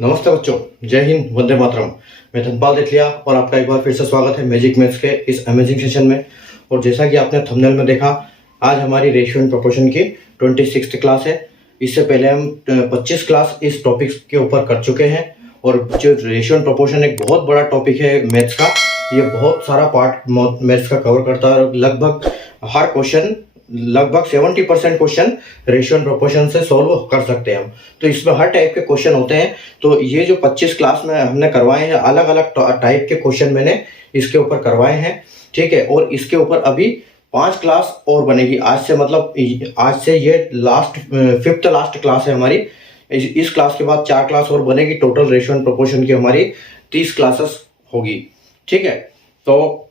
नमस्ते बच्चों, जय हिंद, वंदे मातरम। मैं धनपाल देथलिया और आपका एक बार फिर से स्वागत है मैजिक मैथ्स के इस अमेजिंग सेशन में। और जैसा कि आपने थंबनेल में देखा, आज हमारी रेशियो एंड प्रोपोर्शन की 26th क्लास है। इससे पहले हम 25 क्लास इस टॉपिक के ऊपर कर चुके हैं। और जो रेशियो एंड प्रोपोर्शन एक बहुत बड़ा टॉपिक है मैथ्स का, ये बहुत सारा पार्ट मैथ्स का कवर करता है। लगभग हर क्वेश्चन, लगभग 70% क्वेश्चन रेशियो एंड प्रोपोर्शन से सॉल्व कर सकते हैं हम। तो इसमें हर टाइप के क्वेश्चन होते हैं। तो ये जो 25 क्लास में हमने करवाए हैं, अलग अलग टाइप के क्वेश्चन मैंने इसके ऊपर करवाए हैं, ठीक है। और इसके ऊपर अभी 5 क्लास और बनेगी आज से, मतलब आज से ये लास्ट 5th लास्ट क्लास है हमारी। इस क्लास के बाद 4 क्लास और बनेगी। टोटल रेशियो एंड प्रोपोर्शन की हमारी 30 क्लासेस होगी, ठीक है। तो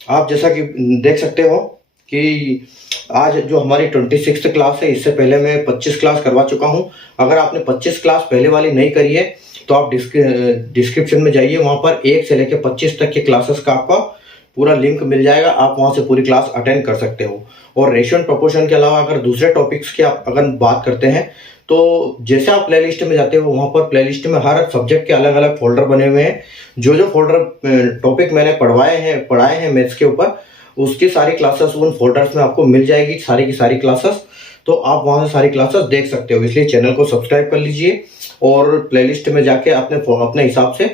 आप जैसा कि देख सकते हो कि आज जो हमारी 26th क्लास है, इससे पहले मैं 25 क्लास करवा चुका हूं। अगर आपने 25 क्लास पहले वाली नहीं करी है तो आप डिस्क्रिप्शन में जाइए, वहां पर 1 से लेकर 25 तक के क्लासेस का आपका पूरा लिंक मिल जाएगा। आप वहां से पूरी क्लास अटेंड कर सकते हो। और रेशियो एंड प्रोपोर्शन के अलावा अगर दूसरे टॉपिक्स की आप अगर बात करते हैं तो जैसे आप प्लेलिस्ट में जाते हो, वहां पर प्लेलिस्ट में हर सब्जेक्ट के अलग अलग फोल्डर बने हुए हैं। जो फोल्डर टॉपिक मैंने पढ़ाए हैं मैथ्स के ऊपर, उसकी सारी क्लासेस उन फोल्डर्स में आपको मिल जाएगी, सारी की सारी क्लासेस। तो आप वहां से सारी क्लासेस देख सकते हो। इसलिए चैनल को सब्सक्राइब कर लीजिए और प्लेलिस्ट में जाके अपने हिसाब से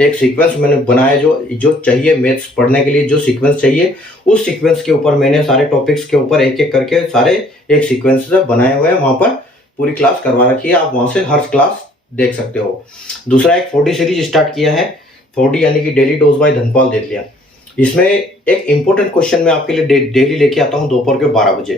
एक सीक्वेंस मैंने बनाया, जो चाहिए मैथ्स पढ़ने के लिए, जो सीक्वेंस चाहिए उस सीक्वेंस के ऊपर मैंने सारे टॉपिक्स के ऊपर एक एक करके सारे एक सीक्वेंस से बनाए हुए हैं। वहां पर पूरी क्लास करवा रखी है, आप वहां से हर क्लास देख सकते हो। दूसरा एक 4D सीरीज स्टार्ट किया है, 4D यानी कि डेली डोज बाय धनपाल देथलिया। इसमें एक इंपॉर्टेंट क्वेश्चन मैं आपके लिए डेली लेके आता हूं दोपहर के 12 बजे।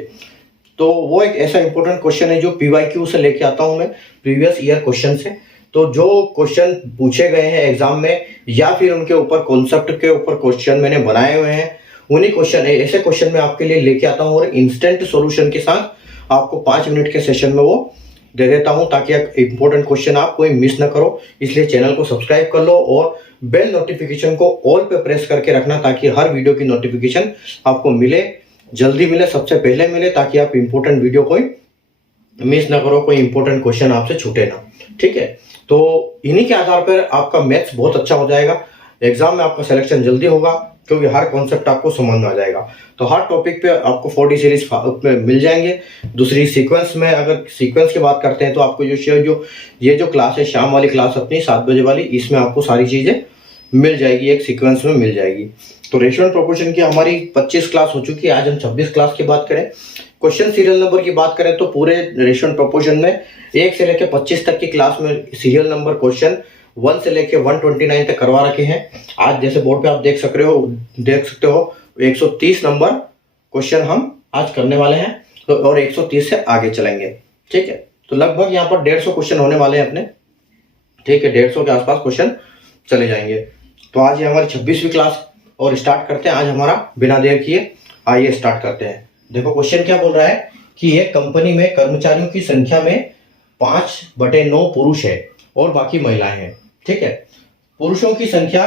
तो वो एक ऐसा इंपॉर्टेंट क्वेश्चन है जो PYQ से लेके आता हूं मैं, प्रीवियस ईयर क्वेश्चन से। तो जो क्वेश्चन पूछे गए हैं एग्जाम में या फिर उनके ऊपर कॉन्सेप्ट के ऊपर क्वेश्चन मैंने बनाए हुए हैं, उन्हीं क्वेश्चन ऐसे क्वेश्चन मैं आपके लिए लेके आता हूं और इंस्टेंट सॉल्यूशन के साथ आपको 5 मिनट के सेशन में वो दे देता हूं, ताकि इंपॉर्टेंट क्वेश्चन आप कोई मिस ना करो। इसलिए चैनल को सब्सक्राइब कर लो और बेल नोटिफिकेशन को ऑल पे प्रेस करके रखना, ताकि हर वीडियो की नोटिफिकेशन आपको मिले, जल्दी मिले, सबसे पहले मिले, ताकि आप इंपॉर्टेंट वीडियो कोई मिस ना करो, कोई इंपॉर्टेंट क्वेश्चन आपसे छूटे ना, ठीक है। तो इन्हीं के आधार पर आपका मैथ्स बहुत अच्छा हो जाएगा। एग्जाम में आपका सिलेक्शन जल्दी होगा, क्योंकि हर कॉन्सेप्ट आपको समझ में आ जाएगा। तो हर टॉपिक पे आपको 4D सीरीज मिल जाएंगे। दूसरी सीक्वेंस में, अगर सीक्वेंस की बात करते हैं तो आपको ये जो क्लास है, शाम वाली क्लास अपनी 7 बजे वाली, इसमें आपको सारी चीजें मिल जाएगी, एक सीक्वेंस में मिल जाएगी। तो रेशियो एंड प्रोपोर्शन की हमारी 25 क्लास हो चुकी है। आज हम 26 क्लास की बात करें। क्वेश्चन सीरियल नंबर की बात करें तो पूरे रेशियो एंड प्रोपोर्शन में 1 से लेकर 25 तक की क्लास में सीरियल नंबर क्वेश्चन 1 से लेकर 129 तक करवा रखे हैं। आज जैसे बोर्ड पे आप देख सकते हो 130 नंबर क्वेश्चन हम आज करने वाले हैं। तो और 130 से आगे चलेंगे, ठीक है। तो लगभग यहाँ पर 150 क्वेश्चन होने वाले हैं अपने, ठीक है। 150 के आसपास क्वेश्चन चले जाएंगे। तो आज ये हमारी 26वीं क्लास और स्टार्ट करते हैं आज हमारा बिना देर किए। आइए स्टार्ट करते हैं। देखो क्वेश्चन क्या बोल रहा है कि एक कंपनी में कर्मचारियों की संख्या में 5/9 पुरुष है और बाकी महिलाएं हैं, ठीक है। पुरुषों की संख्या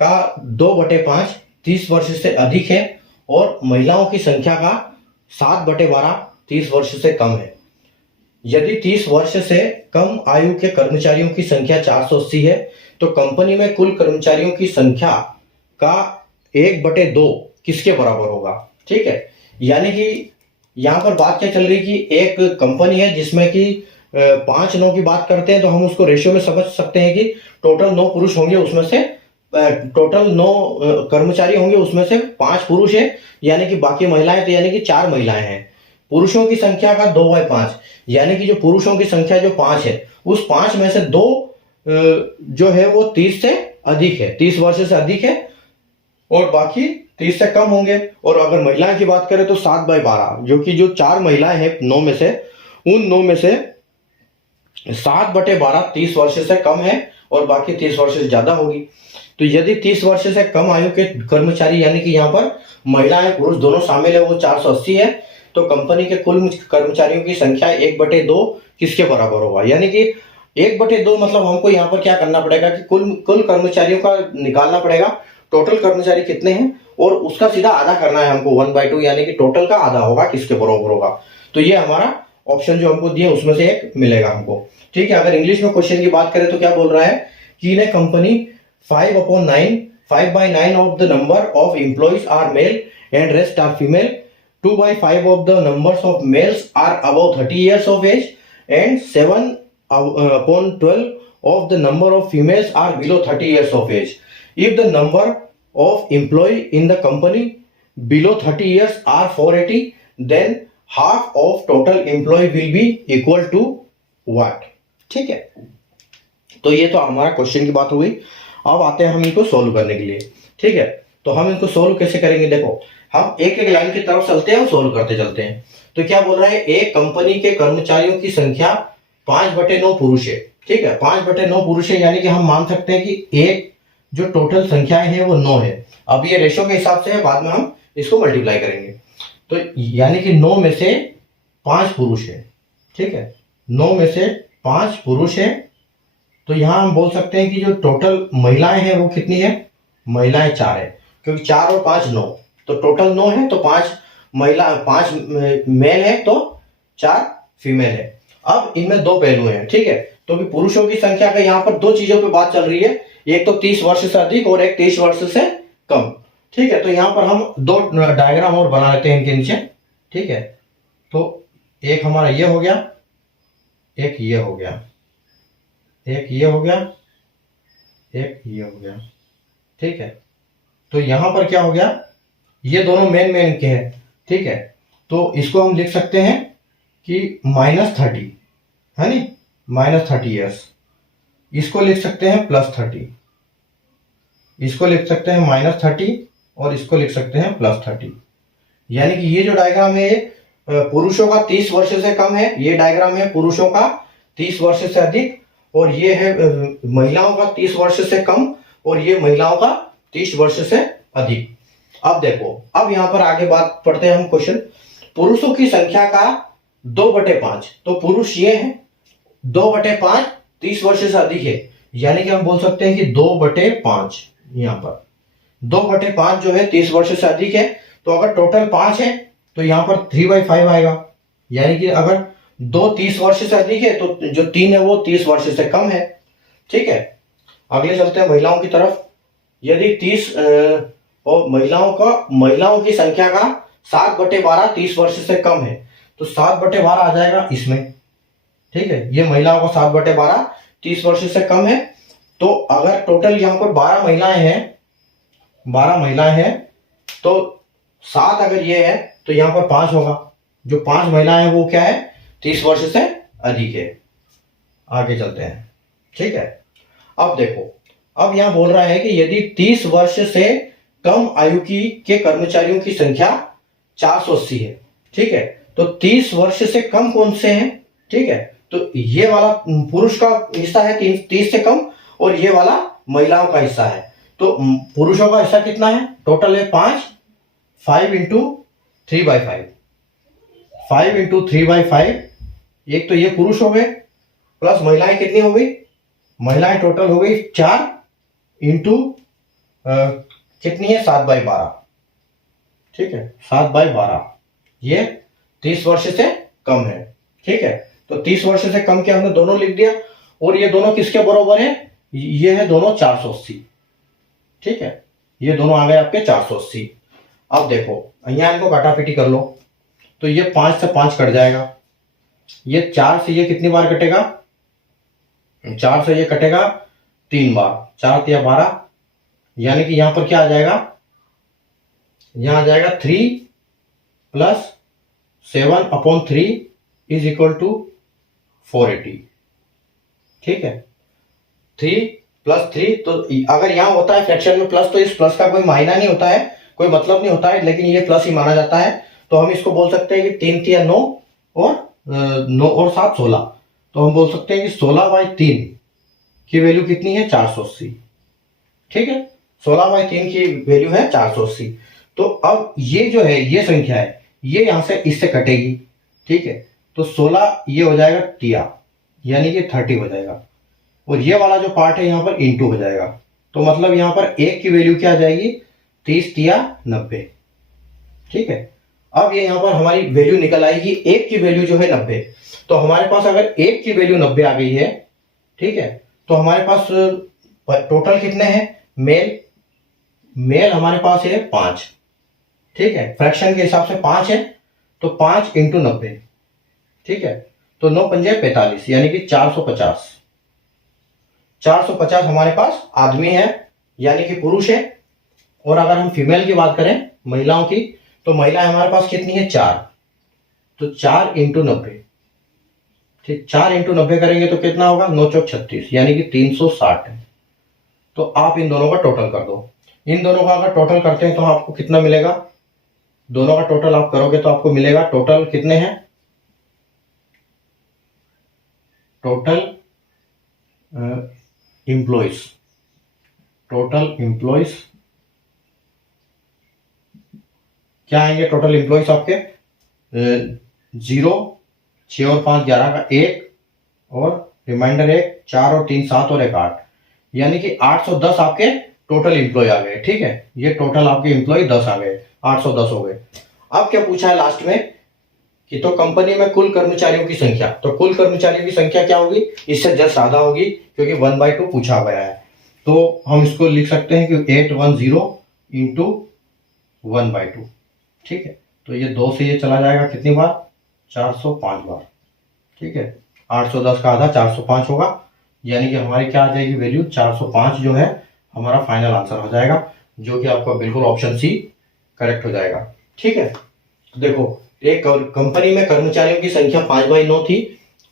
का 2/5 30 वर्ष से अधिक है और महिलाओं की संख्या का 7/12 30 वर्ष से कम है। यदि 30 वर्ष से कम आयु के कर्मचारियों की संख्या 480 है तो कंपनी में कुल कर्मचारियों की संख्या का 1/2 किसके बराबर होगा, ठीक है। यानी कि यहाँ पर बात क्या चल रही कि एक कंपनी है जिसमें कि 5-9 की बात करते हैं, तो हम उसको रेशियो में समझ सकते हैं कि टोटल 9 पुरुष होंगे, उसमें से टोटल 9 कर्मचारी होंगे, उसमें से 5 पुरुष है, यानी कि बाकी महिलाएं, तो यानी कि 4 महिलाएं हैं। पुरुषों की संख्या का 2/5, यानी कि जो पुरुषों की संख्या जो 5 है, उस 5 में से 2 जो है वो 30 से अधिक है, 30 वर्ष से अधिक है, और बाकी 30 से कम होंगे। और अगर महिलाएं की बात करें तो 7/12, जो कि जो 4 महिलाएं हैं 9 में से, उन 9 में से 7/12 30 वर्ष से कम है और बाकी 30 वर्ष से ज्यादा होगी। तो यदि 30 वर्ष से कम आयु के कर्मचारी, यानी कि यहाँ पर महिलाएं पुरुष दोनों शामिल है, वो 480 है, तो कंपनी के कुल कर्मचारियों की संख्या 1/2 किसके बराबर होगा। यानी कि 1/2 मतलब हमको यहाँ पर क्या करना पड़ेगा कि कुल कर्मचारियों का निकालना पड़ेगा, टोटल कर्मचारी कितने हैं, और उसका सीधा आधा करना है हमको 1/2, यानी कि टोटल का आधा होगा किसके बराबर होगा। तो ये हमारा ऑप्शन जो हमको दिए उसमें से एक मिलेगा हमको। ठीक है, अगर इंग्लिश में क्वेश्चन की बात करें तो क्या बोल रहा है कि इन ए company 5/9 of the number of employees are male and rest are female. 2/5 of the numbers of males are above 30 years of age and 7/12 of the number of females are below 30 years of age. If the number of employee in the company below 30 years are 480, then half of total employee will be equal to what? ठीक है, तो ये तो हमारा question की बात हो गई। अब आते हैं हम इनको सोल्व करने के लिए। ठीक है, तो हम इनको सोल्व कैसे करेंगे, देखो हम एक एक लाइन की तरफ चलते हैं और सोल्व करते चलते हैं। तो क्या बोल रहा है, एक कंपनी के कर्मचारियों की संख्या 5/9 पुरुष है। ठीक है, 5/9 पुरुष है, यानी कि हम मान सकते हैं कि एक जो टोटल संख्याएं हैं वो 9 है। अब ये रेशो के हिसाब से है, बाद में हम इसको मल्टीप्लाई करेंगे। तो यानी कि 9 में से 5 पुरुष है। ठीक है, 9 में से 5 पुरुष है, तो यहां हम बोल सकते हैं कि जो टोटल महिलाएं हैं वो कितनी है, महिलाएं 4 है, क्योंकि 4 और 5 9, तो टोटल 9 है, तो 5 महिला 5 मेल है तो 4 फीमेल है। अब इनमें दो पहलू हैं। ठीक है, तो अभी पुरुषों की संख्या का यहाँ पर दो चीजों पे बात चल रही है, एक तो 30 वर्ष से अधिक और एक 30 वर्ष से कम। ठीक है, तो यहाँ पर हम दो डायग्राम और बना लेते हैं इनके नीचे। ठीक है, तो एक हमारा ये हो गया, एक ये हो गया, एक ये हो गया, एक ये हो गया। ठीक है, तो यहां पर क्या हो गया, ये दोनों मेन के हैं। ठीक है, तो इसको हम लिख सकते हैं कि -30 है नी, -30 ईयर्स। इसको लिख सकते हैं +30, इसको लिख सकते हैं -30 और इसको लिख सकते हैं +30। यानी कि ये जो डायग्राम है पुरुषों का 30 वर्ष से कम है, ये डायग्राम है पुरुषों का 30 वर्ष से अधिक, और ये है महिलाओं का 30 वर्ष से कम, और ये महिलाओं का 30 वर्ष से अधिक। अब देखो, अब यहां पर आगे बात पढ़ते हैं हम क्वेश्चन। पुरुषों की संख्या का 2/5, तो पुरुष ये है, 2/5 30 वर्ष से अधिक है, यानी कि हम बोल सकते हैं कि 2/5, यहां पर 2/5 जो है 30 वर्ष से अधिक है। तो अगर टोटल 5 है तो यहां पर 3/5 आएगा, यानी कि अगर 2 30 वर्ष से अधिक है तो जो 3 है वो 30 वर्ष से कम है। ठीक है, अगले चलते हैं महिलाओं की तरफ। यदि 30 और महिलाओं की संख्या का 7/12 30 वर्ष से कम है, तो 7/12 आ जाएगा इसमें। ठीक है, ये महिलाओं का 7/12 30 वर्ष से कम है। तो अगर टोटल यहाँ पर 12 महिलाएं हैं, 12 महिलाएं हैं, तो 7 अगर ये है तो यहाँ पर 5 होगा। जो 5 महिलाएं हैं वो क्या है, 30 वर्ष से अधिक है। आगे चलते हैं। ठीक है, अब देखो, अब यहां बोल रहा है कि यदि 30 वर्ष से कम आयु के कर्मचारियों की संख्या 480 है। ठीक है, तो 30 वर्ष से कम कौन से हैं? ठीक है, तो ये वाला पुरुष का हिस्सा है 30 से कम, और ये वाला महिलाओं का हिस्सा है। तो पुरुषों का हिस्सा कितना है, टोटल है 5, 5 इंटू 3/5, 5 इंटू 3/5। एक तो ये पुरुष हो गए, प्लस महिलाएं कितनी हो गई, महिलाएं टोटल हो गई 4 इंटू कितनी है 7/12। ठीक है, 7/12, ये 30 वर्ष से कम है। ठीक है, तो 30 वर्ष से कम के हमने दोनों लिख दिया, और ये दोनों किसके बराबर है, ये है दोनों 480। ठीक है, ये दोनों आ गए आपके 480। अब देखो यहाँ इनको काटापीटी कर लो, तो ये 5 से 5 कट जाएगा, ये 4 से ये कितनी बार कटेगा, 4 से ये कटेगा 3 बार, 4 × 12, यानी कि यहां पर क्या आ जाएगा, यहां आ जाएगा 3 + 7/3 = 480। ठीक है, 3 + 3, तो अगर यहां होता है फ्रैक्शन में प्लस, तो इस प्लस का कोई मायना नहीं होता है, कोई मतलब नहीं होता है, लेकिन ये प्लस ही माना जाता है। तो हम इसको बोल सकते हैं कि 3 × 9 और 9 और 7 16, तो हम बोल सकते हैं कि 16/3 की वैल्यू कितनी है, 480। ठीक है, 16/3 की वैल्यू है 480। तो अब ये जो है, ये संख्या है, ये यहां से इससे कटेगी। ठीक है, तो 16 ये हो जाएगा टिया, यानी कि 30 हो जाएगा, और ये वाला जो पार्ट है यहाँ पर इंटू हो जाएगा। तो मतलब यहाँ पर 1 की वैल्यू क्या आ जाएगी, 30 × 90। ठीक है, अब ये यहाँ पर हमारी वैल्यू निकल आएगी, एक की वैल्यू जो है 90। तो हमारे पास अगर एक की वैल्यू 90 आ गई है, ठीक है, तो हमारे पास टोटल कितने हैं? मेल हमारे पास है 5, ठीक है, फ्रैक्शन के हिसाब से 5 है, तो 5 इंटू 90, ठीक है, तो 9 पंजे 45, यानी कि 450। 450 हमारे पास आदमी है, यानी कि पुरुष है। और अगर हम फीमेल की बात करें, महिलाओं की, तो महिलाएं हमारे पास कितनी है? 4, तो 4 इंटू 90, ठीक, 4 इंटू 90 करेंगे तो कितना होगा? 9 चौक 36, यानी कि 360 है। तो आप इन दोनों का टोटल कर दो। इन दोनों का अगर टोटल करते हैं तो आपको कितना मिलेगा? दोनों का टोटल आप करोगे तो आपको मिलेगा, टोटल कितने हैं? टोटल एम्प्लॉइज, टोटल एम्प्लॉइज क्या आएंगे? टोटल एम्प्लॉइज आपके 0, 6 और 5 11 का 1, और रिमाइंडर 1, 4 और 3 7 और 1 8, यानी कि 810 आपके टोटल एम्प्लॉय आ गए, ठीक है। ये टोटल आपके एम्प्लॉय 10 आ गए, 810 हो गए। अब क्या पूछा है लास्ट में कि तो कंपनी में कुल कर्मचारियों की संख्या, तो कुल कर्मचारियों की संख्या क्या होगी? इससे जस्ट आधा होगी, क्योंकि 1/2 पूछा गया है। तो हम इसको लिख सकते हैं कि 810 इंटू 1/2, ठीक है। तो ये 2 से ये चला जाएगा कितनी बार? 405 बार, ठीक है। 810 का आधा 405 होगा, यानी कि हमारी क्या आ जाएगी वैल्यू? 405 जो है हमारा फाइनल आंसर हो जाएगा, जो कि आपका बिल्कुल ऑप्शन सी करेक्ट हो जाएगा, ठीक है। तो देखो, एक कंपनी में कर्मचारियों की संख्या 5/9 थी,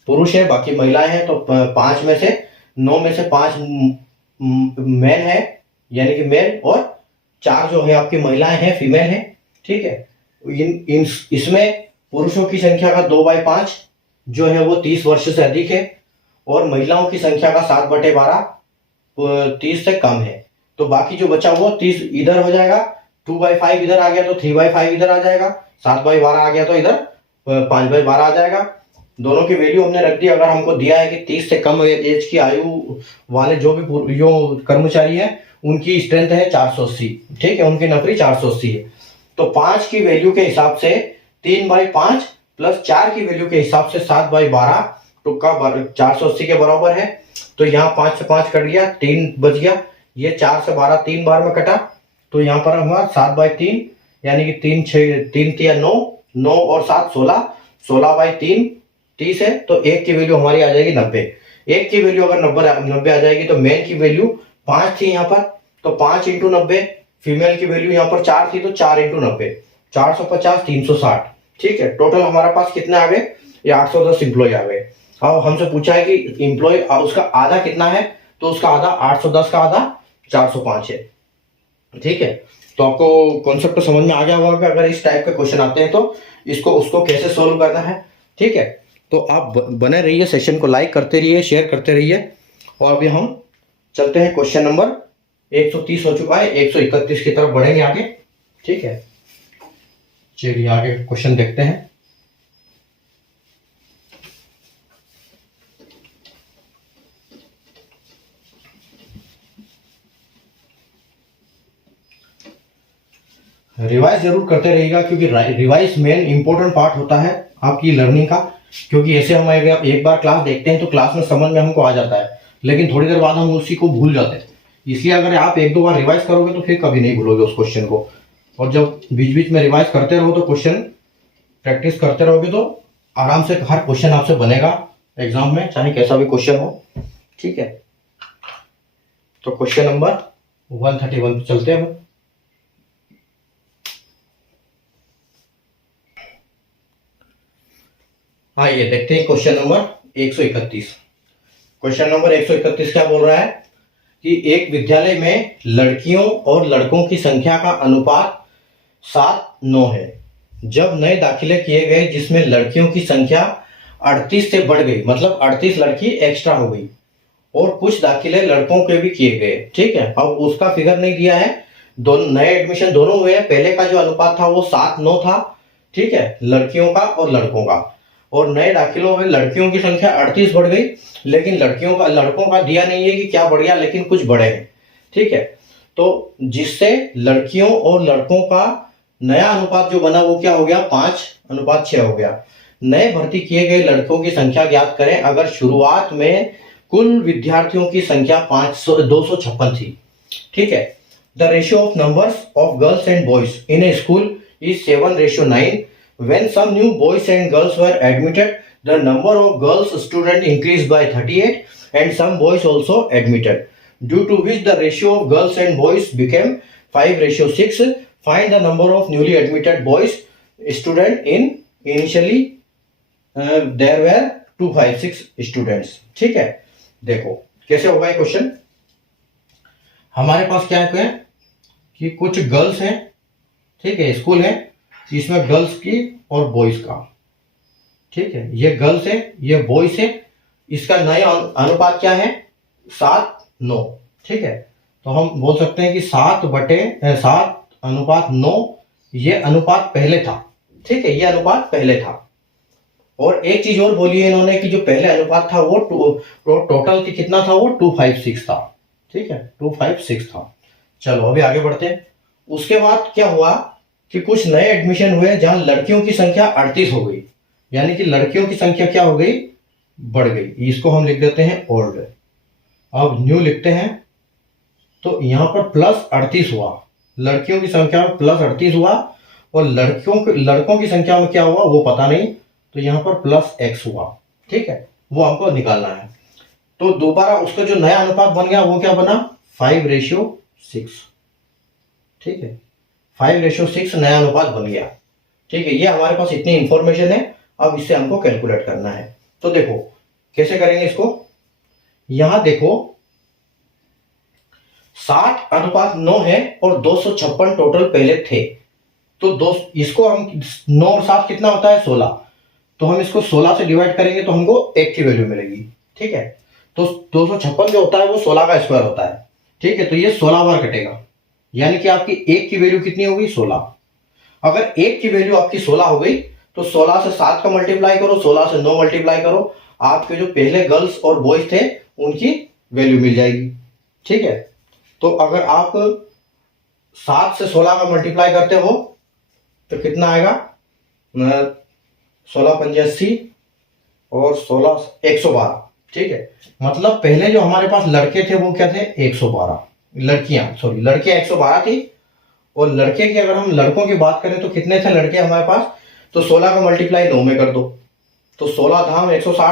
पुरुष है, बाकी महिलाएं हैं, तो 5 में से 9 में से 5 मेल है, यानी कि मेल, और 4 जो है आपकी महिलाएं हैं, फीमेल है, ठीक है। इसमें पुरुषों की संख्या का 2/5 जो है वो 30 वर्ष से अधिक है, और महिलाओं की संख्या का 7/12 30 से कम है। तो बाकी जो बचा वो 30 इधर हो जाएगा, 2/5 इधर आ गया तो 3/5 इधर आ जाएगा, 7/12 आ गया तो इधर 5/12 आ जाएगा। दोनों की वैल्यू हमने रख दी। अगर हमको दिया है कि 30 से कम एज की आयु वाले जो भी जो कर्मचारी है उनकी स्ट्रेंथ है 480, ठीक है, उनकी नौकरी 480 है। तो 5 की वैल्यू के हिसाब से 3/5 प्लस 4 की वैल्यू के हिसाब से 7/12 टुक्का 480 के बराबर है। तो यहाँ 5 से 5 कट गया, 3 बच गया, ये 4 से 12 3 बार में कटा, तो यहाँ पर हमारा 7/3, यानी कि 3 6 3 3 9, 9 और 7 16, 16/3 30 है। तो 1 की वैल्यू हमारी आ जाएगी 90। 1 की वैल्यू अगर 90 आ जाएगी तो मेल की वैल्यू 5 थी यहाँ पर, तो 5 इंटू 90, फीमेल की वैल्यू यहाँ पर 4 थी, तो 4 इंटू 90, 450 360, ठीक है। टोटल हमारे पास कितने आ गए? ये 810 इंप्लॉय आ गए। अब हमसे पूछा है कि इंप्लॉय उसका आधा कितना है, तो उसका आधा 810 का आधा 405 है, ठीक है। तो आपको कॉन्सेप्ट तो समझ में आ गया होगा कि अगर इस टाइप के क्वेश्चन आते हैं तो इसको उसको कैसे सोल्व करना है, ठीक है। तो आप बने रहिए, सेशन को लाइक करते रहिए, शेयर करते रहिए। और अभी हम चलते हैं क्वेश्चन नंबर 130 हो चुका है, 131 की तरफ बढ़ेंगे आगे, ठीक है। चलिए आगे क्वेश्चन देखते हैं। रिवाइज जरूर करते रहिएगा, क्योंकि रिवाइज मेन इंपॉर्टेंट पार्ट होता है आपकी लर्निंग का। क्योंकि ऐसे हम एक बार क्लास देखते हैं तो क्लास में समझ में हमको आ जाता है, लेकिन थोड़ी देर बाद हम उसी को भूल जाते हैं। इसलिए अगर आप 1-2 बार रिवाइज करोगे तो फिर कभी नहीं भूलोगे उस क्वेश्चन को। और जब बीच बीच में रिवाइज करते रहो तो क्वेश्चन प्रैक्टिस करते रहोगे तो आराम से हर क्वेश्चन आपसे बनेगा एग्जाम में, चाहे कैसा भी क्वेश्चन हो, ठीक है। तो क्वेश्चन नंबर 131 पे चलते हैं। हाँ, ये देखते हैं क्वेश्चन नंबर 131। क्वेश्चन नंबर 131 क्या बोल रहा है कि एक विद्यालय में लड़कियों और लड़कों की संख्या का अनुपात 7:9 है। जब नए दाखिले किए गए जिसमें लड़कियों की संख्या 38 से बढ़ गई, मतलब 38 लड़की एक्स्ट्रा हो गई, और कुछ दाखिले लड़कों के भी किए गए, ठीक है। अब उसका फिगर नहीं दिया है, दोनों नए एडमिशन दोनों हुए हैं। पहले का जो अनुपात था वो 7:9 था, ठीक है, लड़कियों का और लड़कों का। और नए दाखिलों में लड़कियों की संख्या 38 बढ़ गई, लेकिन लड़कों का दिया नहीं है कि क्या बढ़ गया, लेकिन कुछ बढ़े हैं, ठीक है। तो जिससे लड़कियों और लड़कों का नया अनुपात जो बना वो क्या हो गया, 5:6 हो गया। नए भर्ती किए गए लड़कों की संख्या ज्ञात करें अगर शुरुआत में कुल विद्यार्थियों की संख्या 256 थी। ठीक है। The ratio of numbers of girls and boys in a school is 7:9। When some new boys and girls were admitted the number of girls student increase by 38 and some boys also admitted, due to which the ratio of girls and boys became 5:6। Find the number of newly admitted boys student in initially there were 256 students. ठीक है। देखो कैसे होगा ये question. हमारे पास क्या है कि कुछ गर्ल्स हैं, ठीक है, स्कूल है, इसमें गर्ल्स की और बॉयज का, ठीक है, ये गर्ल्स है, ये बॉयज है, इसका नया अनुपात क्या है, 7:9। ठीक है। तो हम बोल सकते हैं कि 7:7:9 ये अनुपात पहले था। ठीक है, ये अनुपात पहले था। और एक चीज और बोली है इन्होंने कि जो पहले अनुपात था वो टोटल की कितना था, वो 256 था। ठीक है, 256 था। चलो अभी आगे बढ़ते हैं। उसके बाद क्या हुआ कि कुछ नए एडमिशन हुए जहां लड़कियों की संख्या 38 हो गई, यानी कि लड़कियों की संख्या क्या हो गई, बढ़ गई। इसको हम लिख देते हैं ओल्ड। अब न्यू लिखते हैं, तो यहां पर +38 हुआ, लड़कियों की संख्या में +38 हुआ और लड़कों की संख्या में क्या हुआ वो पता नहीं, तो यहां पर +x हुआ। ठीक है, वो हमको निकालना है। तो दोबारा उसका जो नया अनुपात बन गया वो क्या बना, 5:6। ठीक है, 5:6 नया अनुपात बन गया। ठीक है, ये हमारे पास इतनी इंफॉर्मेशन है। अब इससे हमको कैलकुलेट करना है। तो देखो कैसे करेंगे इसको। यहां देखो 60:9 है और 256 टोटल पहले थे, तो इसको हम 9 और 7 कितना होता है, 16। तो हम इसको 16 से डिवाइड करेंगे तो हमको 1 की वैल्यू मिलेगी। ठीक है, तो 256 जो होता है वो 16 का स्क्वायर होता है। ठीक है, तो ये 16 बार कटेगा, यानी कि आपकी 1 की वैल्यू कितनी होगी, 16। अगर 1 की वैल्यू आपकी 16 हो गई तो 16 से 7 का मल्टीप्लाई करो, 16 से 9 मल्टीप्लाई करो, आपके जो पहले गर्ल्स और बॉयज थे उनकी वैल्यू मिल जाएगी। ठीक है, तो अगर आप 7 से 16 का मल्टीप्लाई करते हो तो कितना आएगा, 16×5=80 और 16 112। ठीक है, मतलब पहले जो हमारे पास लड़के थे वो क्या थे, 112। लड़कियां 112 थी। और लड़के की अगर हम लड़कों की बात करें तो कितने थे लड़के हमारे पास, तो 16 का मल्टीप्लाई 9 में कर दो, तो 16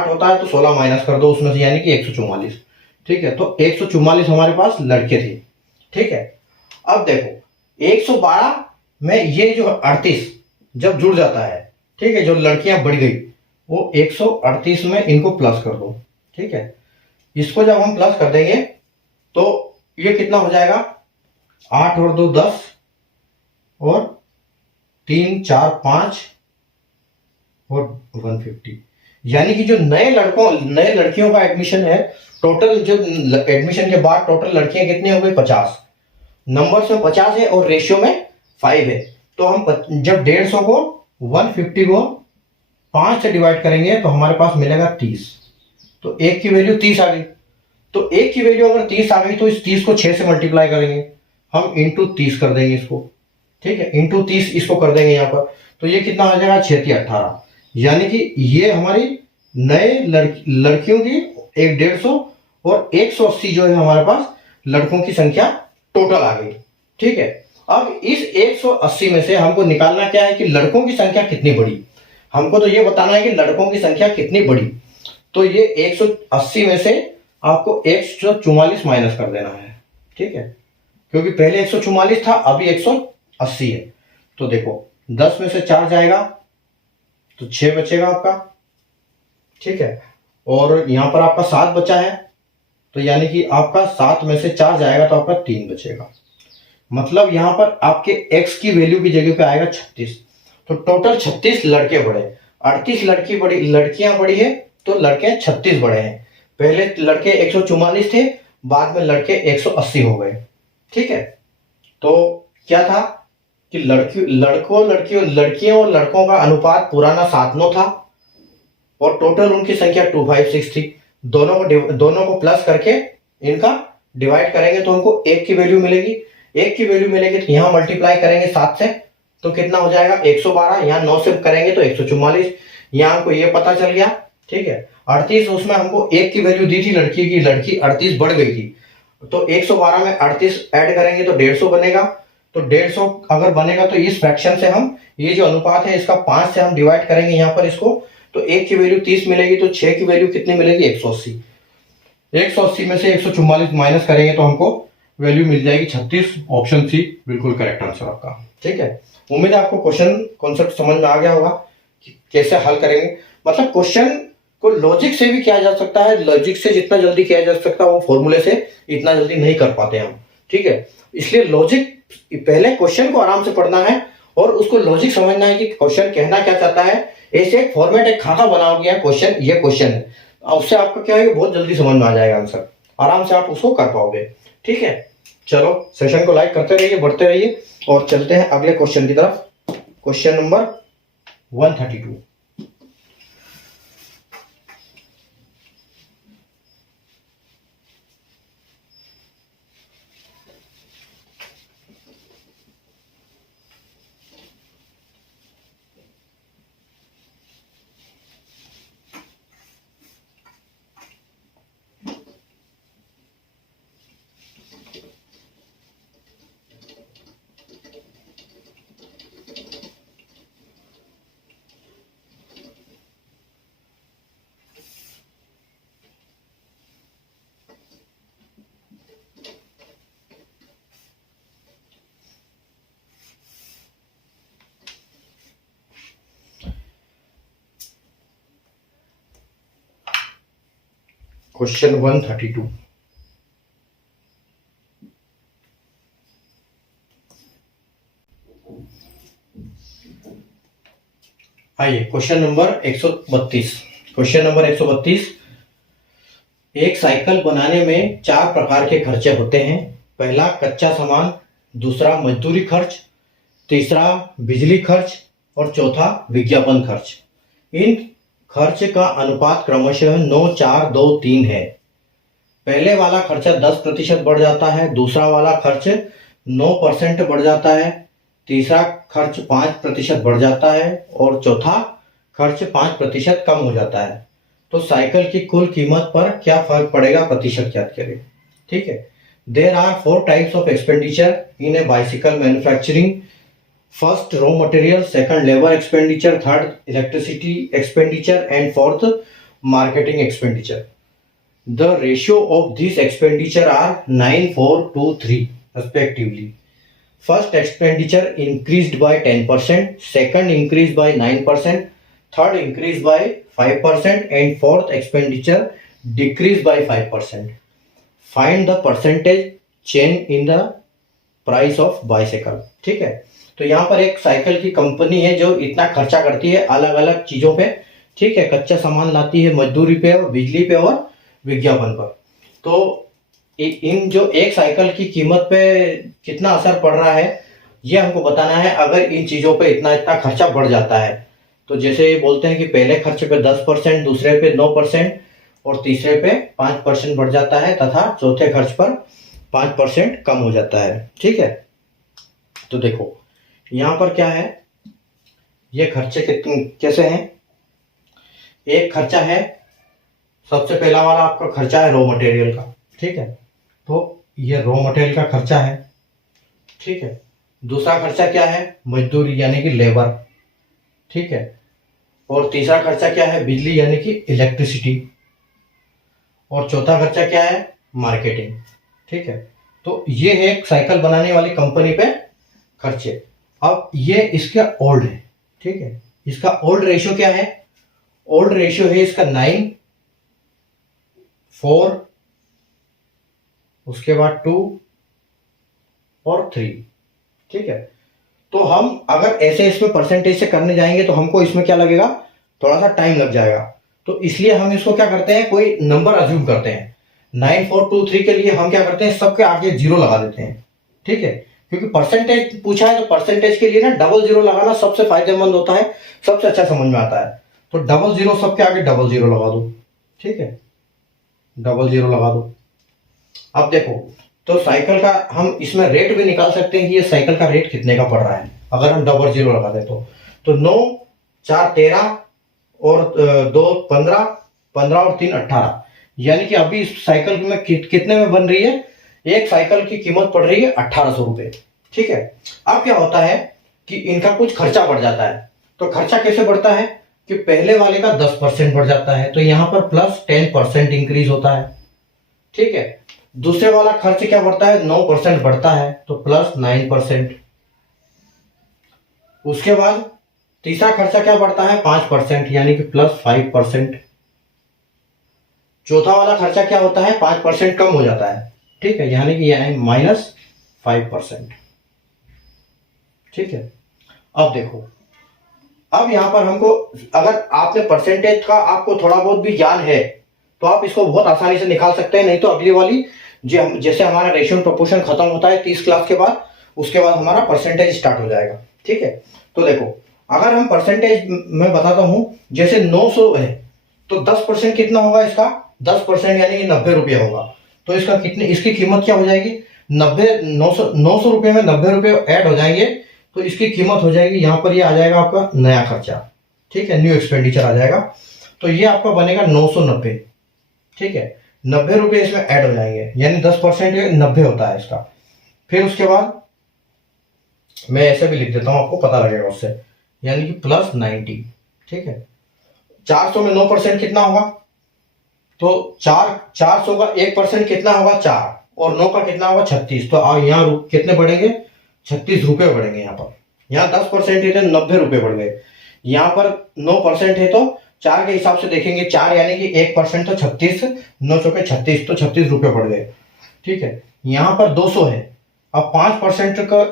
होता है, तो 16 माइनस कर दो उसमें से, यानी कि 144। ठीक है, तो 144 हमारे पास लड़के थे। ठीक है, अब देखो 112 में ये जो 38 जब जुड़ जाता है, ठीक है, जो लड़कियां बढ़ गई वो 138 में इनको प्लस कर दो। ठीक है, इसको जब हम प्लस कर देंगे तो ये कितना हो जाएगा, 8 और 2 10 और 3 4 5 और 150, यानी कि जो नए लड़कियों का एडमिशन है, टोटल जो एडमिशन के बाद टोटल लड़कियां कितनी हो गई, 50। नंबर्स में 50 है और रेशियो में 5 है। तो हम जब 150 को 150 को 5 से डिवाइड करेंगे तो हमारे पास मिलेगा 30। तो 1 की वैल्यू 30 आ गई। तो 1 की वैल्यू अगर 30 आ गई तो इस 30 को 6 से मल्टीप्लाई करेंगे हम, इंटू 30 कर देंगे इसको। ठीक है, इंटू 30 इसको कर देंगे यहाँ पर, तो ये कितना आ जाएगा, 6×18, यानी कि ये हमारी नए लड़कियों की 150 और 180 जो है हमारे पास लड़कों की संख्या टोटल आ गई। ठीक है, अब इस 180 में से हमको निकालना क्या है कि लड़कों की संख्या कितनी बड़ी, हमको तो ये बताना है कि लड़कों की संख्या कितनी बड़ी। तो ये 180 में से आपको 144 माइनस कर देना है। ठीक है, क्योंकि पहले 144 था, अभी 180 है। तो देखो 10 में से 4 जाएगा तो 6 बचेगा आपका। ठीक है, और यहां पर आपका 7 बचा है, तो यानी कि आपका 7 में से 4 जाएगा तो आपका 3 बचेगा। मतलब यहां पर आपके x की वैल्यू की जगह पे आएगा 36। तो टोटल 36 लड़के बढ़े, 38 लड़कियां बढ़ी है, तो लड़के 36 बढ़े हैं। पहले लड़के 144 थे, बाद में लड़के 180 हो गए। ठीक है, तो क्या था कि लड़कियों और लड़कों का अनुपात पुराना 7:9 था और टोटल उनकी संख्या 256 थी। दोनों को प्लस करके इनका डिवाइड करेंगे तो हमको 1 की वैल्यू मिलेगी। 1 की वैल्यू मिलेगी तो यहां मल्टीप्लाई करेंगे 7 से, तो कितना हो जाएगा 112, यहाँ 9 से करेंगे तो 144, यहाँ हमको ये पता चल गया। ठीक है, 38 उसमें हमको 1 की वैल्यू दी थी लड़की की, लड़की 38 बढ़ गई थी, तो 112 में 38 ऐड करेंगे तो 150 बनेगा। तो 150 अगर बनेगा तो इस फ्रैक्शन से हम ये जो अनुपात है इसका 5 से हम डिवाइड करेंगे यहाँ पर इसको, तो 1 की वैल्यू 30 मिलेगी, तो 6 की वैल्यू कितनी मिलेगी 180। 180 में से 144 माइनस करेंगे तो हमको वैल्यू मिल जाएगी 36। ऑप्शन सी बिल्कुल करेक्ट आंसर आपका। ठीक है, उम्मीद है आपको क्वेश्चन कॉन्सेप्ट समझ में आ गया होगा कि कैसे हल करेंगे। मतलब क्वेश्चन को लॉजिक से भी किया जा सकता है, लॉजिक से जितना जल्दी किया जा सकता है वो फॉर्मूले से इतना जल्दी नहीं कर पाते हम। ठीक है, इसलिए लॉजिक पहले क्वेश्चन को आराम से पढ़ना है और उसको लॉजिक समझना है कि क्वेश्चन कहना क्या चाहता है। ऐसे एक फॉर्मेट, एक खाका बनाओ गया क्वेश्चन, ये क्वेश्चन है, उससे आपका क्या है बहुत जल्दी समझ में आ जाएगा आंसर, आराम से आप उसको कर पाओगे। ठीक है, चलो सेशन को लाइक करते रहिए, बढ़ते रहिए और चलते हैं अगले क्वेश्चन की तरफ। Question number 132। क्वेश्चन 132। आइए क्वेश्चन नंबर 132। क्वेश्चन नंबर 132, एक साइकिल बनाने में 4 प्रकार के खर्चे होते हैं। पहला कच्चा सामान, दूसरा मजदूरी खर्च, तीसरा बिजली खर्च और चौथा विज्ञापन खर्च। इन खर्च का अनुपात क्रमशः 9, 4, 2, 3 है। पहले वाला खर्चा 10% बढ़ जाता है, दूसरा वाला खर्च 9% बढ़ जाता है, तीसरा खर्च 5% बढ़ जाता है और चौथा खर्च 5% कम हो जाता है। तो साइकिल की कुल कीमत पर क्या फर्क पड़ेगा, प्रतिशत ज्ञात करें। ठीक है, there are 4 types of expenditure in a bicycle manufacturing. First raw material, second labour expenditure, third electricity expenditure and fourth marketing expenditure. The ratio of these expenditure are 9, 4, 2, 3 respectively. First expenditure increased by 10%, second increased by 9%, third increased by 5% and fourth expenditure decreased by 5%. Find the percentage change in the price of bicycle. ठीक है, तो यहाँ पर एक cycle की company है जो इतना खर्चा करती है अलग अलग चीजों पे। ठीक है, कच्चा सामान लाती है, मजदूरी पे और बिजली पे और विज्ञापन पर। तो इन जो एक साइकिल की कीमत पे कितना असर पड़ रहा है ये हमको बताना है। अगर इन चीजों पे इतना इतना खर्चा बढ़ जाता है तो जैसे ये बोलते हैं कि पहले खर्च पे 10%, दूसरे पे 9% और तीसरे पे 5% बढ़ जाता है तथा चौथे खर्च पर 5% कम हो जाता है। ठीक है, तो देखो यहाँ पर क्या है, ये खर्चे कैसे हैं। एक खर्चा है, सबसे पहला वाला आपका खर्चा है रॉ मटेरियल का। ठीक है, तो ये रॉ मटेरियल का खर्चा है। ठीक है, दूसरा खर्चा क्या है, मजदूरी यानी कि लेबर। ठीक है, और तीसरा खर्चा क्या है, बिजली यानी कि इलेक्ट्रिसिटी। और चौथा खर्चा क्या है, मार्केटिंग। ठीक है, तो ये है एक साइकिल बनाने वाली कंपनी पे खर्चे। अब ये इसका ओल्ड है। ठीक है, इसका ओल्ड रेशियो क्या है, ओल्ड रेशियो है इसका 9, 4, उसके बाद 2 और 3। ठीक है, तो हम अगर ऐसे इसमें परसेंटेज से करने जाएंगे तो हमको इसमें क्या लगेगा, थोड़ा सा टाइम लग जाएगा। तो इसलिए हम इसको क्या करते हैं, कोई नंबर अज्यूम करते हैं। 9, 4, 2, 3 के लिए हम क्या करते हैं, सबके आगे 0 लगा देते हैं। ठीक है, क्योंकि परसेंटेज पूछा है तो परसेंटेज के लिए ना डबल 0 लगाना सबसे फायदेमंद होता है, सबसे अच्छा समझ में आता है। तो डबल 0 सबके आगे डबल 0 लगा दो। ठीक है, डबल 0 लगा दो। अब देखो, तो साइकिल का हम इसमें रेट भी निकाल सकते हैं कि ये साइकिल का रेट कितने का पड़ रहा है। अगर हम डबल जीरो लगा दें तो 9 4 13 और 2 15, 15 और 3 18, यानी कि अभी इस साइकिल में कितने में बन रही है, एक साइकिल की कीमत पड़ रही है 1800 रुपए। ठीक है। अब क्या होता है कि इनका कुछ खर्चा बढ़ जाता है। तो खर्चा कैसे बढ़ता है कि पहले वाले का 10% बढ़ जाता है, तो यहां पर प्लस 10% इंक्रीज होता है। ठीक है। दूसरे वाला खर्च क्या बढ़ता है, 9% बढ़ता है, तो प्लस 9%। उसके बाद तीसरा खर्चा क्या बढ़ता है, 5%, यानी कि प्लस 5%। चौथा वाला खर्चा क्या होता है, 5% कम हो जाता है। ठीक है, यानी कि यह है माइनस 5%। ठीक है। अब देखो, अब यहां पर हमको, अगर आपने परसेंटेज का आपको थोड़ा बहुत भी ज्ञान है तो आप इसको बहुत आसानी से निकाल सकते हैं। नहीं तो अगली वाली जैसे हमारा रेशियो प्रोपोर्शन खत्म होता है 30 क्लास के बाद, उसके बाद हमारा परसेंटेज स्टार्ट हो जाएगा। ठीक है। तो देखो, अगर हम परसेंटेज में बताता हूं, जैसे 900 है तो 10% कितना होगा इसका, 10% यानी कि 90 रुपया होगा। तो इसका कितने, इसकी कीमत क्या हो जाएगी, 900 रुपये में 90 रुपये ऐड हो जाएंगे, तो इसकी कीमत हो जाएगी, यहां पर ये आ जाएगा आपका नया खर्चा। ठीक है, न्यू एक्सपेंडिचर आ जाएगा। तो ये आपका बनेगा 990। ठीक है, 90 रुपये इसमें ऐड हो जाएंगे, यानी 10% 90 होता है इसका। फिर उसके बाद मैं ऐसे भी लिख देता हूं, आपको पता लगेगा उससे, यानी कि प्लस 90। ठीक है। 400 में 9% कितना होगा, तो 400 का 1% कितना होगा, 4, और 9 का कितना होगा, 36। तो यहाँ कितने बढ़ेंगे, 36 रुपये बढ़ेंगे। यहाँ पर, यहाँ 10% है तो 90 रुपये बढ़ गए। यहाँ पर 9% है तो 4 के हिसाब से देखेंगे, 4 यानी कि 1% तो 36, 9 चौके 36, तो 36 रुपये बढ़ गए। ठीक है। यहाँ पर 200 है, अब 5% का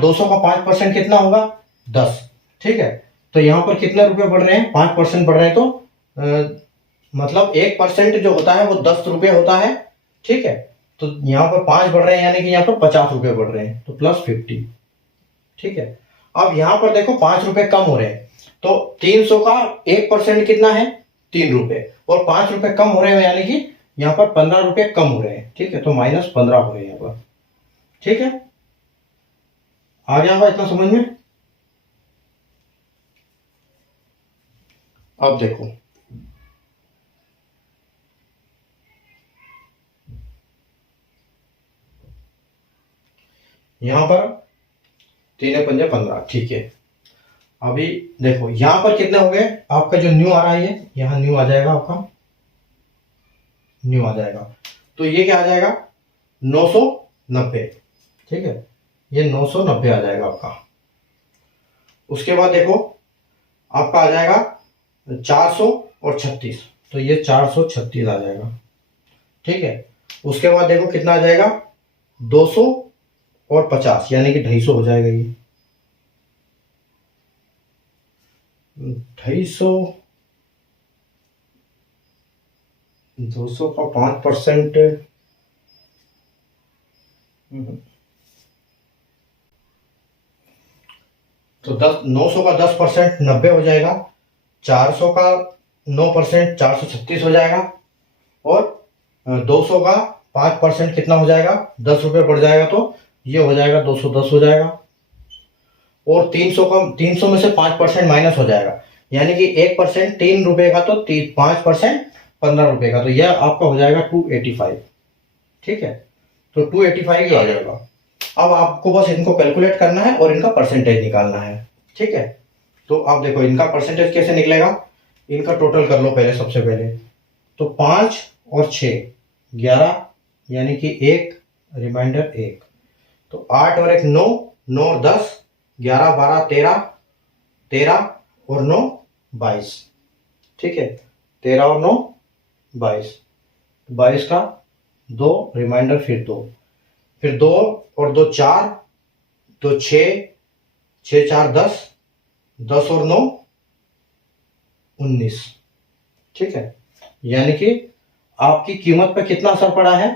200 का 5% कितना होगा, 10। ठीक है। तो यहाँ पर कितने रुपए बढ़ रहे हैं, 5% बढ़ रहे हैं, तो मतलब 1% जो होता है वो 10 रुपये होता है। ठीक है। तो यहाँ पर 5 बढ़ रहे हैं, यानी कि यहाँ पर 50 रुपये बढ़ रहे हैं, तो प्लस 50। ठीक है। अब यहाँ पर देखो 5 रुपये कम हो रहे हैं, तो 300 का 1% कितना है, 3 रुपये, और 5 रुपये कम हो रहे हैं, यानी कि यहाँ पर 15 रुपये कम हो रहे हैं। ठीक है, तो -15 हो रहे हैं यहाँ पर। ठीक है, आ गया होगा इतना समझ में। अब देखो, यहां पर 3 पंजे 15। ठीक है। अभी देखो यहां पर कितने हो गए, आपका जो न्यू आ रहा है, ये यहां न्यू आ जाएगा, आपका न्यू आ जाएगा। तो ये क्या आ जाएगा, 990। ठीक है, ये 990 आ जाएगा आपका। उसके बाद देखो आपका आ जाएगा 400 और 36, तो ये 436 आ जाएगा। ठीक है। उसके बाद देखो कितना आ जाएगा, 200 और 50, यानी कि 250 हो जाएगा ये, 250। 200 का 5%, तो 900 का 10% 90 हो जाएगा, 400 का 9% 436 हो जाएगा, और 200 का 5% कितना हो जाएगा, 10 रुपये बढ़ जाएगा, तो ये हो जाएगा 210 हो जाएगा। और 300 में से 5% माइनस हो जाएगा, यानी कि 1% 3 रुपये का, तो 5% 15 रुपये का, तो यह आपका हो जाएगा 285। ठीक है, तो 285 ही आ जाएगा। अब आपको बस इनको कैलकुलेट करना है और इनका परसेंटेज निकालना है। ठीक है। तो अब देखो इनका परसेंटेज कैसे निकलेगा, इनका टोटल कर लो पहले, सबसे पहले तो 5 और 6 11, यानी कि 1 रिमाइंडर 1, तो 8 और 1 9, 9 और 10 11 12 13, 13 और 9 22। ठीक है, 13 और 9 22, 22 का 2 रिमाइंडर, फिर 2, फिर 2 और 2 4, तो 6, 6 4 10, 10 और 9 19। ठीक है, यानी कि आपकी कीमत पर कितना असर पड़ा है,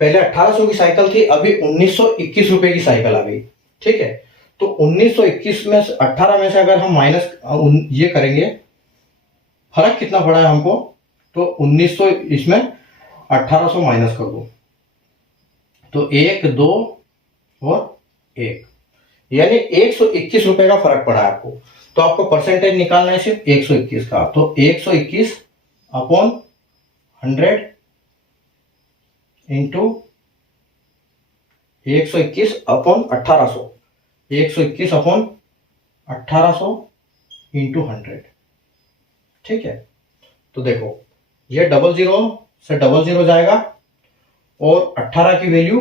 पहले 1800 की साइकिल थी, अभी 1921 रुपए की साइकिल आ गई। ठीक है, तो 1921 में 18 में से अगर हम माइनस ये करेंगे, फर्क कितना पड़ा है हमको, तो 1900 इसमें 1800 माइनस कर दो, तो 1 2 और 1, यानी 121 रुपए का फर्क पड़ा है आपको। तो आपको परसेंटेज निकालना है सिर्फ 121 का। तो 121 upon 100 into 121 upon 1800, 121 upon 1800 into 100। ठीक है, तो देखो ये 00 से 00 जाएगा और 18 की वैल्यू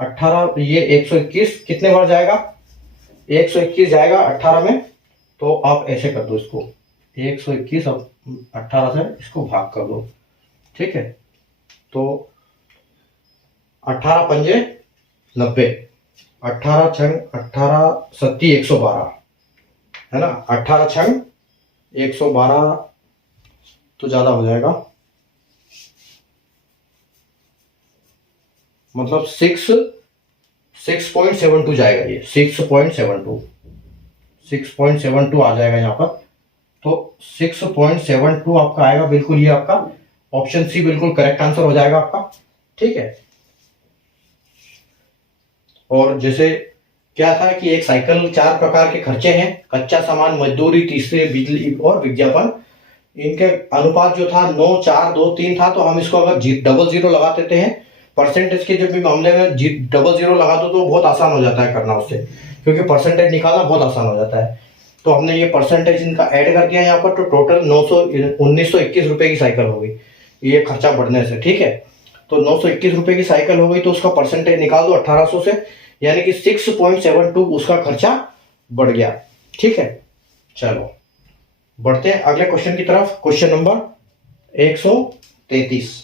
18, ये 121 कितने बार जाएगा, 121 जाएगा 18 में। तो आप ऐसे कर दो इसको, 121 अब 18 से इसको भाग कर दो। ठीक है, तो 18 पंजे 90, 18 छंग 18 सत्ती 112 है ना, 18 छंग 112 तो ज्यादा हो जाएगा, मतलब 6.72 जाएगा, ये 6.72 आ जाएगा यहाँ पर। तो 6.72 आपका आएगा, बिल्कुल ये आपका ऑप्शन सी बिल्कुल करेक्ट आंसर हो जाएगा आपका। ठीक है, और जैसे क्या था कि एक साइकिल 4 प्रकार के खर्चे हैं, कच्चा सामान, मजदूरी, तीसरे बिजली और विज्ञापन। इनके अनुपात जो था 9 4 2 3 था, तो हम इसको अगर 00 लगा देते हैं परसेंटेज के जब भी मामले में 00 लगा दो तो बहुत आसान हो जाता है करना उससे, क्योंकि परसेंटेज निकालना बहुत आसान हो जाता है। तो हमने ये परसेंटेज इनका ऐड कर दिया यहाँ पर, तो टोटल 1921 रुपए की साइकिल हो गई ये खर्चा बढ़ने से। ठीक है, तो 921 रुपए की साइकिल हो गई, तो उसका परसेंटेज निकाल दो 1800 से, यानी कि 6.72 उसका खर्चा बढ़ गया। ठीक है, चलो बढ़ते हैं अगले क्वेश्चन की तरफ। Question number 133।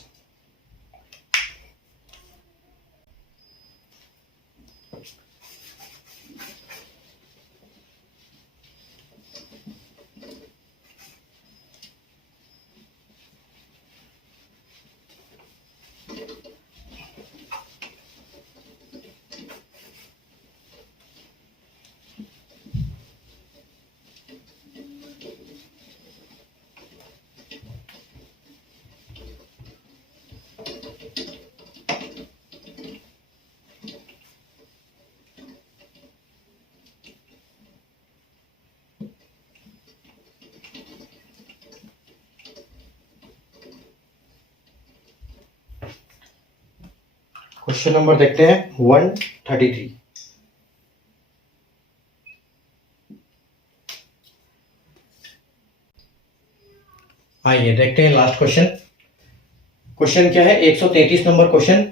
क्वेश्चन नंबर देखते हैं 133। आइए देखते हैं लास्ट क्वेश्चन। क्वेश्चन क्या है, 133 नंबर क्वेश्चन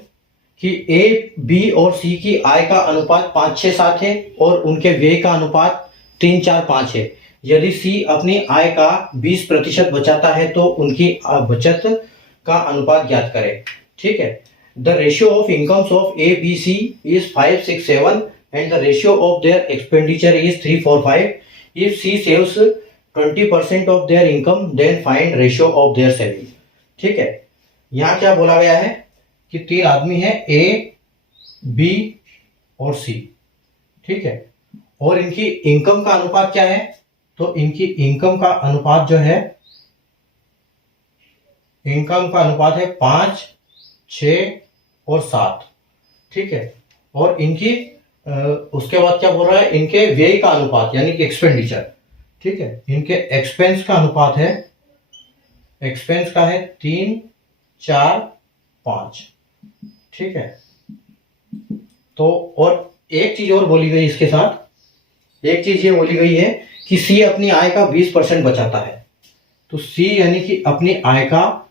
कि ए, बी और सी की आय का अनुपात 5:6:7 है और उनके व्यय का अनुपात 3:4:5 है। यदि सी अपनी आय का 20% बचाता है तो उनकी बचत का अनुपात ज्ञात करें। ठीक है, the ratio of incomes of A B C is 5 6 7 and the ratio of their expenditure is 3 4 5। If C saves 20% of their income then find ratio of their saving. ठीक है, यहाँ क्या बोला गया है कि 3 आदमी हैं, ए, बी और सी। ठीक है, और इनकी इनकम का अनुपात क्या है, तो इनकी इनकम का अनुपात जो है, इनकम का अनुपात है 5 6 और 7। ठीक है, और इनकी उसके बाद क्या बोल रहा है, इनके व्यय का अनुपात यानी कि एक्सपेंडिचर। ठीक है, इनके एक्सपेंस का अनुपात है, एक्सपेंस का है 3 4 5। ठीक है, तो और एक चीज और बोली गई इसके साथ, एक चीज ये बोली गई है कि सी अपनी आय का 20% बचाता है। तो सी यानी कि अपनी आय का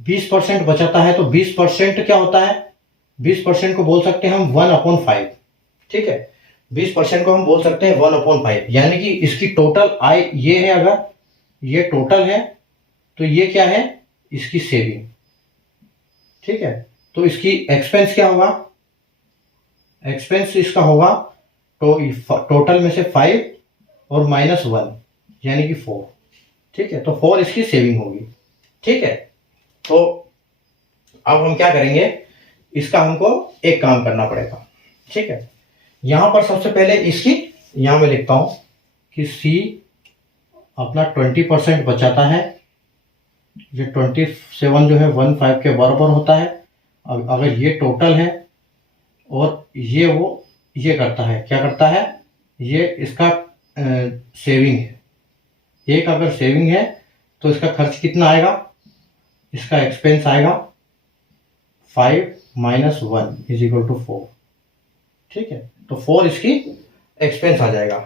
20% बचाता है, तो 20% क्या होता है, 20% को बोल सकते हैं हम 1/5। ठीक है, 20% को हम बोल सकते हैं 1/5, यानी कि इसकी टोटल आय ये है, अगर ये टोटल है तो ये क्या है, इसकी सेविंग। ठीक है, तो इसकी एक्सपेंस क्या होगा, एक्सपेंस इसका होगा तो टोटल में से 5 और -1 यानी कि 4। ठीक है, तो 4 इसकी सेविंग होगी। ठीक है, तो अब हम क्या करेंगे, इसका हमको एक काम करना पड़ेगा। ठीक है, यहां पर सबसे पहले इसकी, यहां मैं लिखता हूं कि सी अपना 20% बचाता है, ये 27 जो है 15 के बराबर होता है। अब अगर ये टोटल है और ये वो ये करता है, क्या करता है, ये इसका सेविंग है, एक अगर सेविंग है तो इसका खर्च कितना आएगा, इसका एक्सपेंस आएगा 5 - 1 = 4। ठीक है, तो 4 इसकी एक्सपेंस आ जाएगा।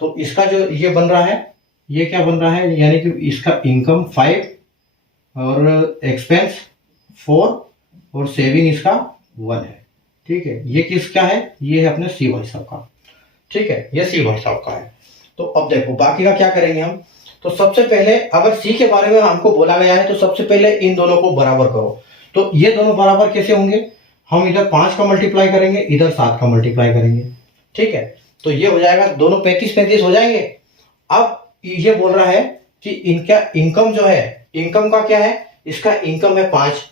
तो इसका जो ये बन रहा है, ये क्या बन रहा है, यानी कि इसका इनकम 5 और एक्सपेंस 4 और सेविंग इसका 1 है। ठीक है, ये किसका है, ये है अपने सी भाई साहब का। ठीक है, ये सी भाई साहब का है। तो अब देखो बाकी का क्या करेंगे हम। तो सबसे पहले अगर सी के बारे में हमको बोला गया है तो सबसे पहले इन दोनों को बराबर करो। तो ये दोनों बराबर कैसे होंगे, हम इधर 5 का मल्टीप्लाई करेंगे, इधर 7 का मल्टीप्लाई करेंगे। ठीक है, तो ये हो जाएगा, दोनों 35 हो जाएंगे। अब ये बोल रहा है कि इनका इनकम जो है, इनकम का क्या है, इसका इनकम है 5,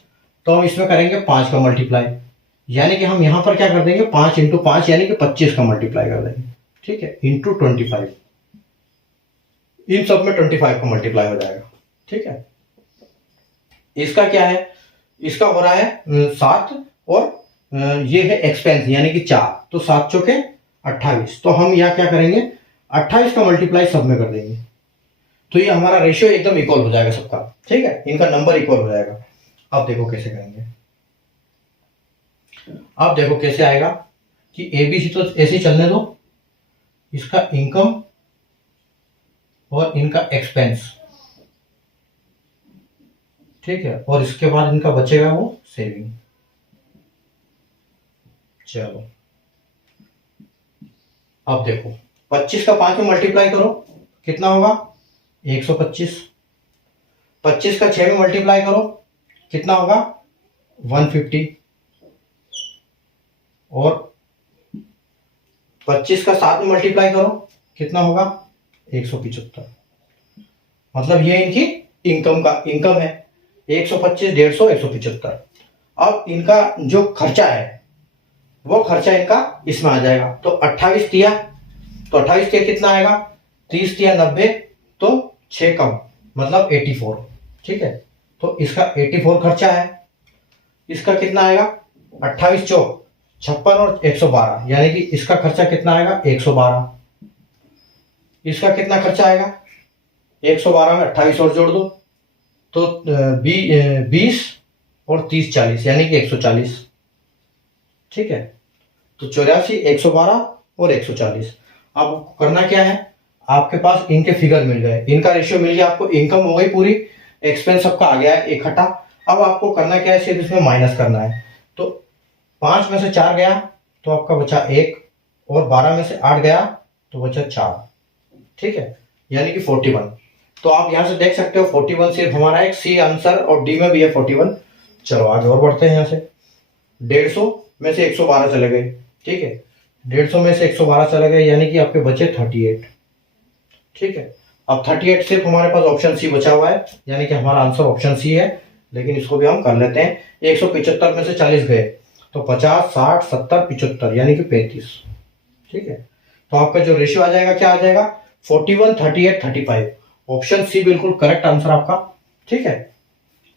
तो हम इसमें करेंगे 5 का मल्टीप्लाई, यानी कि हम यहां पर क्या कर देंगे 5 × 5 यानी कि 25 का मल्टीप्लाई कर देंगे। ठीक है, इंटू 25, इन सब में 25 का मल्टीप्लाई हो जाएगा। ठीक है, इसका क्या है, इसका हो रहा है 7 और ये है एक्सपेंस यानी कि 4, तो 7 चौके 28। तो हम यहाँ क्या करेंगे 28 का मल्टीप्लाई सब में कर देंगे, तो ये हमारा रेशियो एकदम इक्वल हो जाएगा सबका। ठीक है, इनका नंबर इक्वल हो जाएगा। अब देखो कैसे करेंगे, अब देखो कैसे आएगा कि ABC तो ऐसे ही चलने दो, इसका इनकम और इनका एक्सपेंस। ठीक है, और इसके बाद इनका बचेगा वो सेविंग। चलो अब देखो 25 का 5 में मल्टीप्लाई करो, कितना होगा 125। 25 का 6 में मल्टीप्लाई करो, कितना होगा 150। और 25 का 7 में मल्टीप्लाई करो, कितना होगा 175। मतलब ये इनकी इनकम है 125, 150, 175। अब इनका जो खर्चा है वो खर्चा इनका इसमें आ जाएगा। तो 28 दिया, तो 28 दिया कितना आएगा, 30 दिया 90, तो 6 कम मतलब 84। ठीक है, तो इसका 84 खर्चा है। इसका कितना आएगा 28 चौक 56 और 112, यानी कि इसका खर्चा कितना आएगा 112। इसका कितना खर्चा आएगा 112 में 28 और जोड़ दो, तो 20 और 30 40 यानी कि 140। ठीक है, तो 84, 112 और 140। अब करना क्या है, आपके पास इनके फिगर मिल गए, इनका रेशियो मिल गया आपको, इनकम हो गई पूरी, एक्सपेंस सबका आ गया है इकट्ठा। अब आपको करना क्या है, सिर्फ इसमें माइनस करना है। तो 5 में से 4 गया तो आपका बचा 1, और 12 में से 8 गया तो बचा 4। ठीक है, यानी कि 41। तो आप यहां से देख सकते हो 41 सिर्फ हमारा एक सी आंसर, और डी में भी है 41। चलो आगे और बढ़ते हैं। यहाँ से 150 में से 112 चले गए। ठीक है, 150 में से 112 चले गए, यानी कि आपके बचे 38। ठीक है, अब 38 सिर्फ हमारे पास ऑप्शन सी बचा हुआ है, यानी कि हमारा आंसर ऑप्शन सी है, लेकिन इसको भी हम कर लेते हैं। 175 में से 40 गए तो 50, 60, 70, 75 यानी कि 35। ठीक है, तो आपका जो रेशियो आ जाएगा क्या आ जाएगा 41, 38, 35। ऑप्शन सी बिल्कुल करेक्ट आंसर आपका। ठीक है,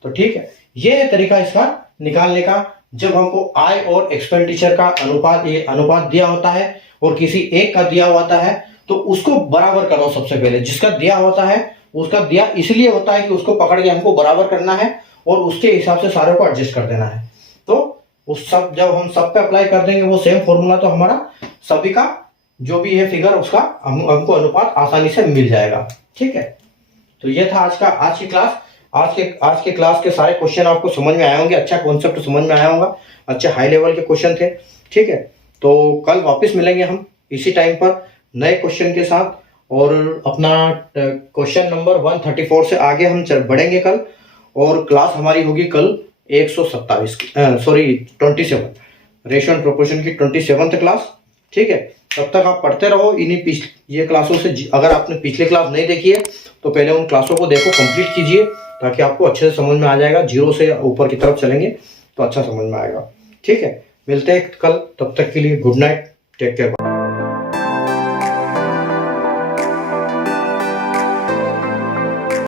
तो ठीक है, ये है तरीका इसका निकालने का। जब हमको आय और एक्सपेंडिचर का अनुपात दिया होता है और किसी एक का दिया होता है तो उसको बराबर करो। सबसे पहले जिसका दिया होता है उसका दिया इसलिए होता है कि उसको पकड़ के हमको बराबर करना है और उसके हिसाब से सारे को एडजस्ट कर देना है। तो उस सब जब हम सब पे अप्लाई कर देंगे वो सेम फॉर्मूला, तो हमारा सभी का जो भी है फिगर उसका हमको अनुपात आसानी से मिल जाएगा। ठीक है, तो ये था आज की क्लास। आज के क्लास के सारे क्वेश्चन आपको समझ में आए होंगे, अच्छा कॉन्सेप्ट समझ में आया होगा, अच्छे हाई लेवल के क्वेश्चन थे। ठीक है, तो कल वापस मिलेंगे हम इसी टाइम पर नए क्वेश्चन के साथ, और अपना क्वेश्चन नंबर 134 से आगे हम बढ़ेंगे कल, और क्लास हमारी होगी कल 27 रेशियो एंड प्रोपोर्शन की 27th क्लास। ठीक है, तब तक आप पढ़ते रहो ये क्लासों से। अगर आपने पिछले क्लास नहीं देखी है तो पहले उन क्लासों को देखो, कंप्लीट कीजिए, ताकि आपको अच्छे से समझ में आ जाएगा। 0 से ऊपर की तरफ चलेंगे तो अच्छा समझ में आएगा। ठीक है, मिलते हैं कल, तब तक के लिए गुड नाइट, टेक केयर।